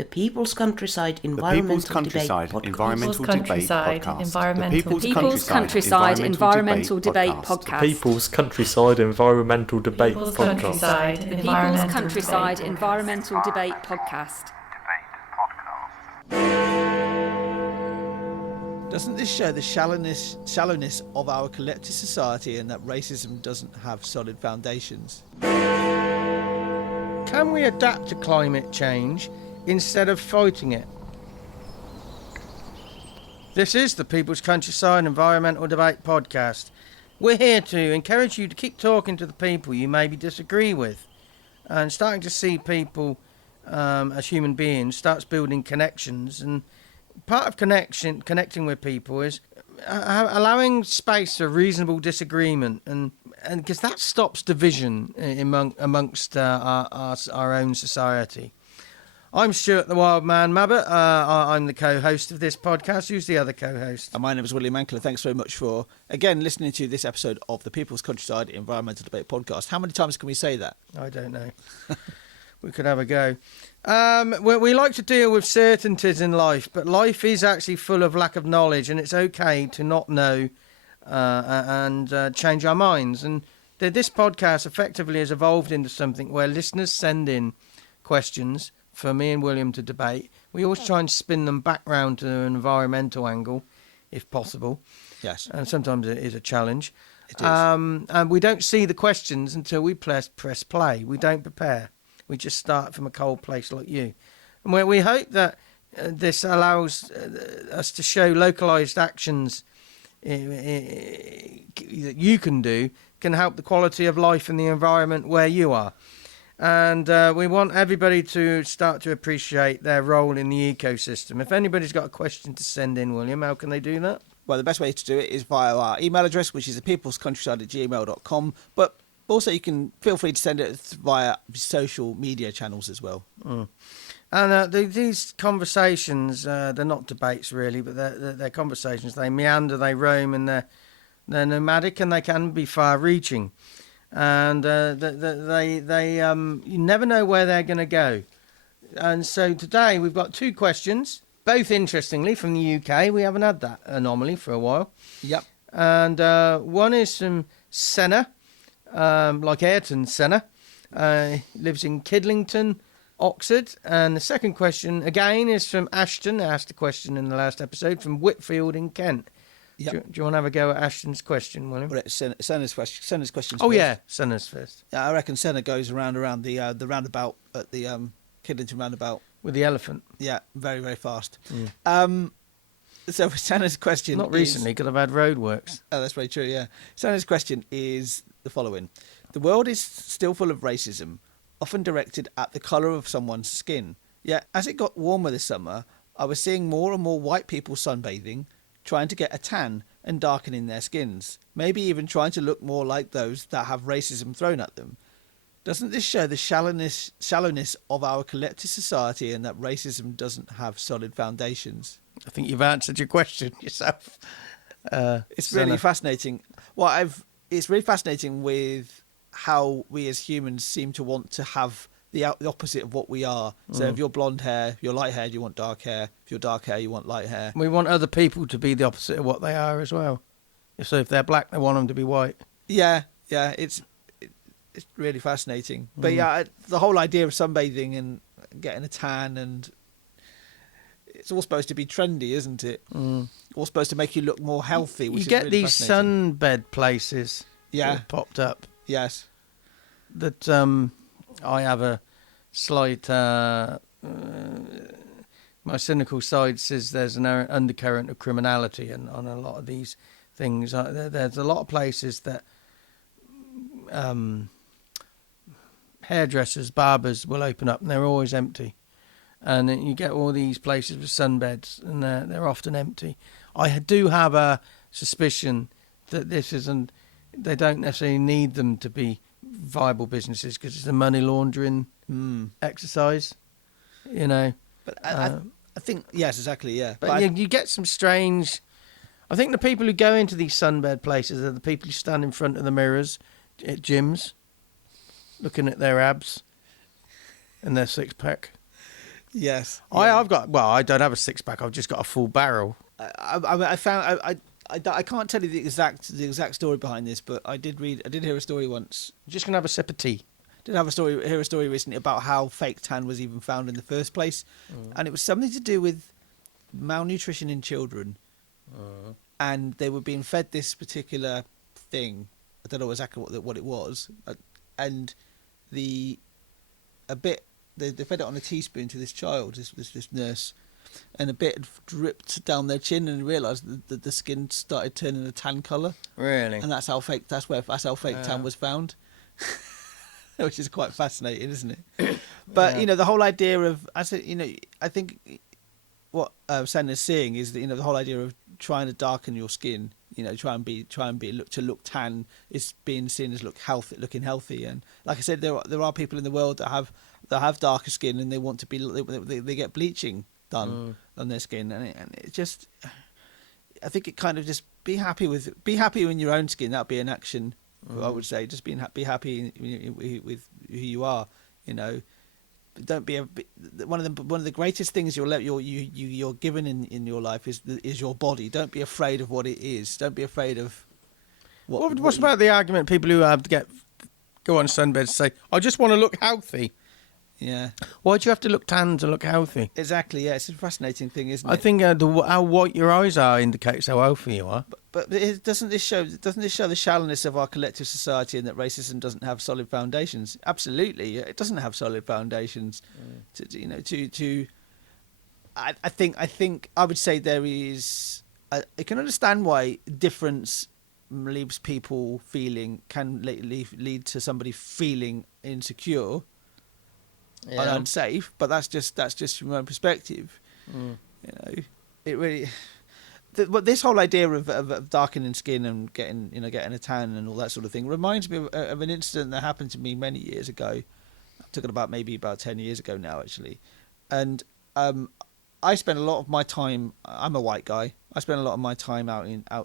The People's Countryside Environmental Debate Podcast. The People's Countryside Environmental Debate Podcast. The People's Countryside Environmental Debate Podcast. The People's Countryside Environmental Debate Podcast. Doesn't this show the shallowness of our collective society and that racism doesn't have solid foundations? Can we adapt to climate change instead of fighting it? This is the People's Countryside Environmental Debate Podcast. We're here to encourage you to keep talking to the people you maybe disagree with, and starting to see people as human beings starts building connections. And part of connecting with people is allowing space for reasonable disagreement, and because that stops division amongst our own society. I'm Stuart the Wildman Mabbutt. I'm the co-host of this podcast. Who's the other co-host? And my name is William Ankler. Thanks very much for, again, listening to this episode of the People's Countryside Environmental Debate Podcast. How many times can we say that? I don't know. We could have a go. We like to deal with certainties in life, but life is actually full of lack of knowledge, and it's okay to not know and change our minds. And this podcast effectively has evolved into something where listeners send in questions for me and William to debate. We always try and spin them back round to an environmental angle, if possible. Yes. And sometimes it is a challenge. It is. And we don't see the questions until we press play. We don't prepare. We just start from a cold place like you. And we hope that this allows us to show localised actions that you can do can help the quality of life in the environment where you are. And we want everybody to start to appreciate their role in the ecosystem. If anybody's got a question to send in, William, how can they do that? Well, the best way to do it is via our email address, which is thepeoplescountryside@gmail.com. But also you can feel free to send it via social media channels as well. And these conversations, they're not debates really, but they're conversations. They meander, they roam, and they're nomadic, and they can be far-reaching. And you never know where they're going to go. And so today we've got two questions, both interestingly from the UK. We haven't had that anomaly for a while. Yep. And one is from Senna, like Ayrton Senna. Lives in Kidlington, Oxford. And the second question, again, is from Ashton. I asked a question in the last episode, from Whitfield in Kent. Yep. Do you want to have a go at Ashton's question, William? Well, Senna's question first. Oh, yeah, Senna's first. Yeah, I reckon Senna goes around the roundabout at the Kidlington roundabout. With the elephant? Yeah, very, very fast. So Senna's question Not recently, because I've had roadworks. Oh, that's very true, yeah. Senna's question is the following. The world is still full of racism, often directed at the colour of someone's skin. Yet, as it got warmer this summer, I was seeing more and more white people sunbathing, trying to get a tan and darkening their skins, maybe even trying to look more like those that have racism thrown at them. Doesn't this show the shallowness of our collective society and that racism doesn't have solid foundations? I think you've answered your question yourself. It's really fascinating. It's really fascinating with how we as humans seem to want to have the opposite of what we are. So if you're blonde hair, if you're light haired, you want dark hair. If you're dark hair, you want light hair. We want other people to be the opposite of what they are as well. So if they're black, they want them to be white. Yeah, it's really fascinating. But yeah, the whole idea of sunbathing and getting a tan, and it's all supposed to be trendy, isn't it? All supposed to make you look more healthy. Which you get really these sunbed places that popped up. Yes. That I have a slight... my cynical side says there's an undercurrent of criminality on a lot of these things. There's a lot of places that hairdressers, barbers will open up, and they're always empty. And you get all these places with sunbeds, and they're often empty. I do have a suspicion that they don't necessarily need them to be viable businesses, because it's a money laundering exercise, you know. But I think, yes, exactly, yeah. But you get some strange... I think the people who go into these sunbed places are the people who stand in front of the mirrors at gyms, looking at their abs and their six-pack. Yes. I've got. Well, I don't have a six-pack. I've just got a full barrel. I can't tell you the exact story behind this, but I did hear a story once. Just gonna have a sip of tea. Hear a story recently about how fake tan was even found in the first place, and it was something to do with malnutrition in children, and they were being fed this particular thing. I don't know exactly what it was, and they fed it on a teaspoon to this child, this nurse, and a bit dripped down their chin, and realised that the skin started turning a tan colour. Really? And that's how fake tan was found. Which is quite fascinating, isn't it? But the whole idea of, I think what Senna's saying is that the whole idea of trying to darken your skin, try and look tan, is being seen as looking healthy. And like I said, there are people in the world that have darker skin, and they want to be they get bleaching done on their skin, and it just, I think it kind of just be happy in your own skin. That'd be an action. I would say just be happy with who you are. Don't be one of the greatest things you're given in your life is your body. Don't be afraid of what it is. Don't be afraid of What's about the argument people who have to go on sunbeds and say, I just want to look healthy? Yeah. Why do you have to look tan to look healthy? Exactly. Yeah, it's a fascinating thing, isn't it? I think how white your eyes are indicates how healthy you are. But doesn't this show the shallowness of our collective society, and that racism doesn't have solid foundations? Absolutely, it doesn't have solid foundations. I think I would say there is. I can understand why difference leaves people can lead to somebody feeling insecure. And unsafe, but that's just from my own perspective. It really. But this whole idea of darkening skin and getting a tan and all that sort of thing reminds me of an incident that happened to me many years ago. I'm talking about maybe about 10 years ago now, actually. And I spent a lot of my time. I'm a white guy. I spent a lot of my time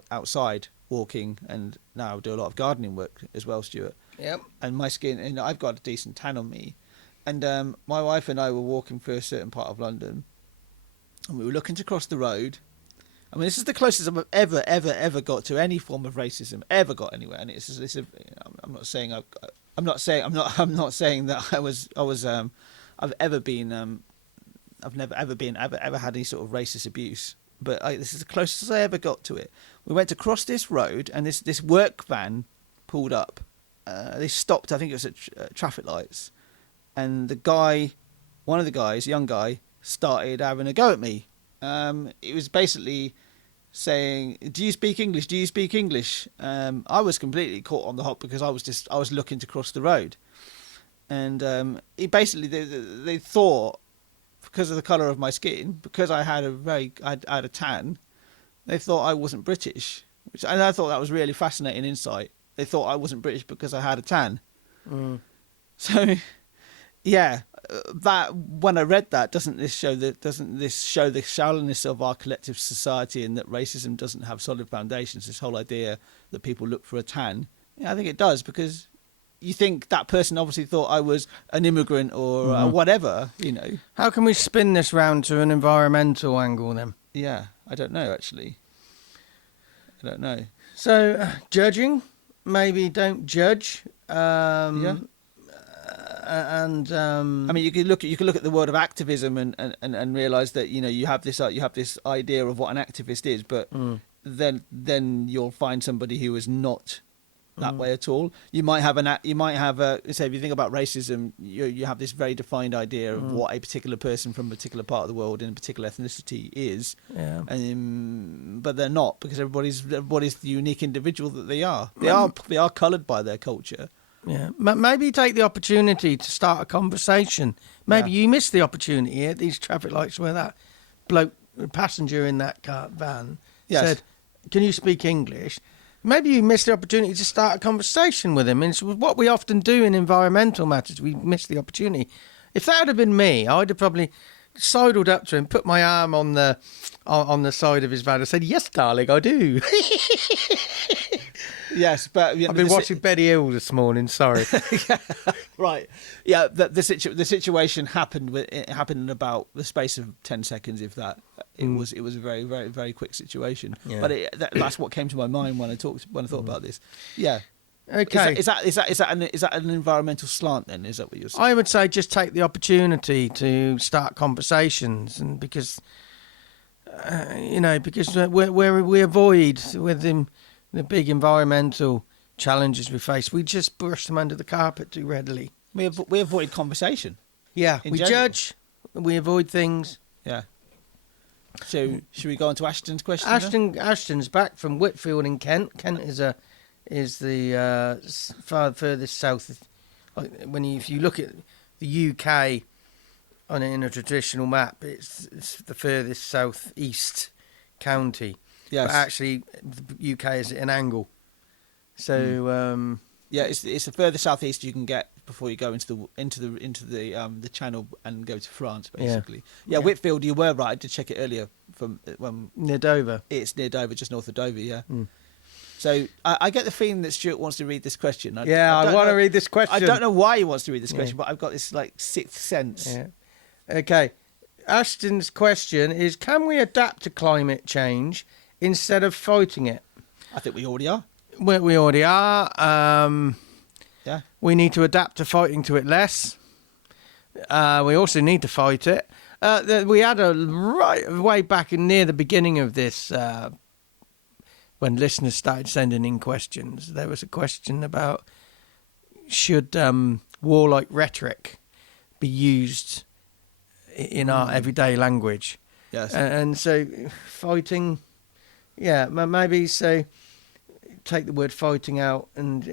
outside walking, and now I do a lot of gardening work as well, Stuart. Yep. And my skin, I've got a decent tan on me. And my wife and I were walking through a certain part of London, and we were looking to cross the road. I mean, this is the closest I've ever got to any form of racism, ever got anywhere. And I'm not saying that I've never had any sort of racist abuse. But this is the closest I ever got to it. We went to cross this road, and this work van pulled up. They stopped. I think it was at traffic lights. And one of the guys, young guy, started having a go at me. It was basically saying, "Do you speak English? Do you speak English?" I was completely caught on the hop because I was looking to cross the road, and he basically they thought, because of the colour of my skin, because I had a tan, they thought I wasn't British, and I thought that was really fascinating insight. They thought I wasn't British because I had a tan. So. Yeah, that when I read that, doesn't this show the shallowness of our collective society, and that racism doesn't have solid foundations? This whole idea that people look for a tan, I think it does, because you think that person obviously thought I was an immigrant or whatever, How can we spin this round to an environmental angle then? Yeah, I don't know actually. I don't know. So judging, maybe don't judge. Yeah. And I mean, you could look at the world of activism and realise that you have this idea of what an activist is, but then you'll find somebody who is not that way at all. You might have say, if you think about racism, you have this very defined idea of what a particular person from a particular part of the world in a particular ethnicity is, but they're not, because everybody's the unique individual that they are. They are coloured by their culture. Yeah, maybe take the opportunity to start a conversation. Maybe you missed the opportunity at these traffic lights where that bloke, passenger in that van, said, "Can you speak English?" Maybe you missed the opportunity to start a conversation with him. And it's what we often do in environmental matters. We miss the opportunity. If that had been me, I'd have probably sidled up to him, put my arm on the side of his van and said, "Yes, darling, I do." Yes, but I've been watching Betty Hill this morning. Sorry. Right. Yeah, the situation happened. It happened in about the space of 10 seconds, if that. It was a very, very, very quick situation. Yeah. But that's what came to my mind when I thought about this. Yeah. Okay. Is that an environmental slant then? Is that what you're saying? I would say just take the opportunity to start conversations, and because we avoid with the big environmental challenges we face, we just brush them under the carpet too readily. We avoid conversation. Yeah, In we general. judge, we avoid things. Yeah. So should we go on to Ashton's question? then? Ashton's back from Whitfield in Kent. Kent is the furthest south. If you look at the UK in a traditional map, it's the furthest southeast county. Yes. But actually, the UK is at an angle. So Yeah, it's the further southeast you can get before you go into the channel and go to France, basically. Yeah, Whitfield, you were right. I did check it earlier from near Dover. It's near Dover, just north of Dover. Yeah. So I get the feeling that Stuart wants to read this question. I want to read this question. I don't know why he wants to read this question, but I've got this like sixth sense. Yeah. Okay. Ashton's question is: can we adapt to climate change instead of fighting it? I think we already are. We already are. Yeah. We need to adapt to fighting to it less. We also need to fight it. We had way back near the beginning of this, when listeners started sending in questions, there was a question about should warlike rhetoric be used in our everyday language. Yes. And so fighting, maybe so. Take the word fighting out, and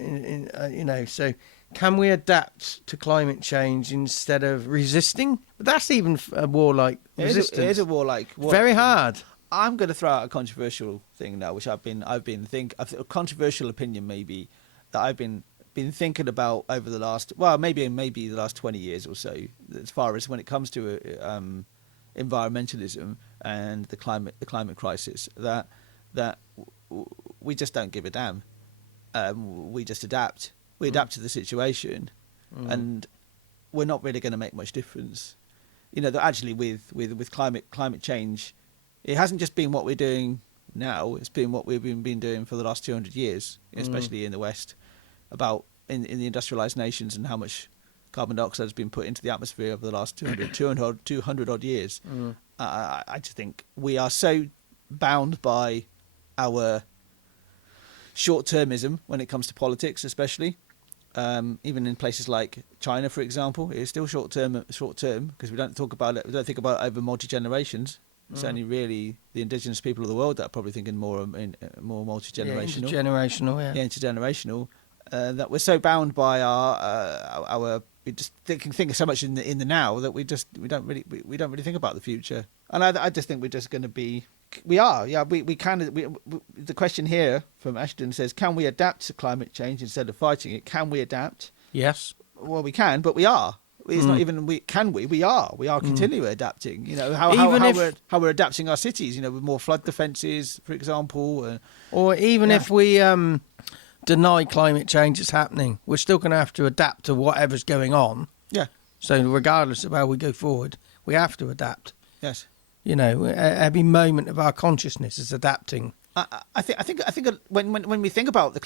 so can we adapt to climate change instead of resisting? But that's even a warlike resistance. It is a warlike. Very hard. I'm going to throw out a controversial thing now, which a controversial opinion maybe that I've been thinking about over the last maybe the last 20 years or so, as far as when it comes to environmentalism and the climate crisis, that we just don't give a damn. We just adapt. We adapt to the situation, and we're not really going to make much difference. That actually with climate change, it hasn't just been what we're doing now. It's been what we've been doing for the last 200 years, especially in the West, about in the industrialised nations, and how much carbon dioxide has been put into the atmosphere over the last 200 odd years. I just think we are so bound by our short-termism when it comes to politics, especially even in places like China, for example. It's still short-term because we don't think about it over multi-generations. It's only really the indigenous people of the world that are probably thinking more multi-generational. Intergenerational. That we're so bound by our we just think so much in the now that we don't really think about the future. And I just think we're just going to be. We are, we can. The question here from Ashton says, can we adapt to climate change instead of fighting it? Can we adapt? Yes. Well, we can, but we are. It's not even can we? We are. We are continually adapting. How we're adapting our cities. With more flood defences, for example. Or even if we deny climate change is happening, we're still going to have to adapt to whatever's going on. Yeah. So regardless of how we go forward, we have to adapt. Yes. Every moment of our consciousness is adapting. I think when we think about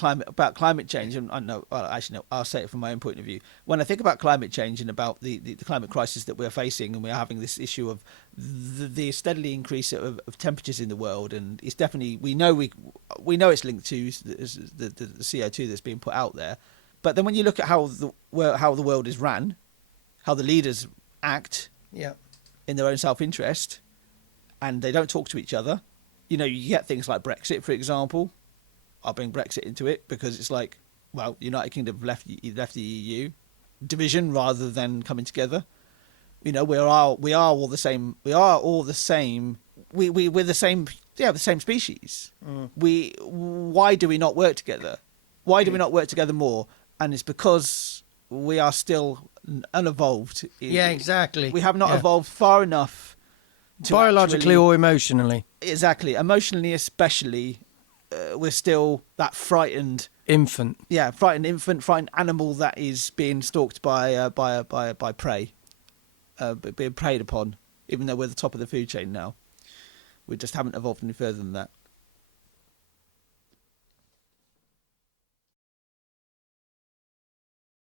climate change, and I'll say it from my own point of view. When I think about climate change and about the climate crisis that we're facing, and we're having this issue of the steadily increase of temperatures in the world, and it's definitely we know it's linked to the CO2 that's being put out there. But then when you look at how the world is ran, how the leaders act, in their own self-interest, and they don't talk to each other. You get things like Brexit, for example. I'll bring Brexit into it because it's like, well, United Kingdom left the EU, division rather than coming together. We are all the same. We're the same. The same species. Why do we not work together? Why do we not work together more? And it's because we are still unevolved. Exactly. We have not evolved far enough. Biologically or emotionally. Exactly. Emotionally especially, we're still that frightened infant. Yeah, frightened infant, frightened animal that is being stalked by prey, being preyed upon. Even though we're the top of the food chain now, we just haven't evolved any further than that.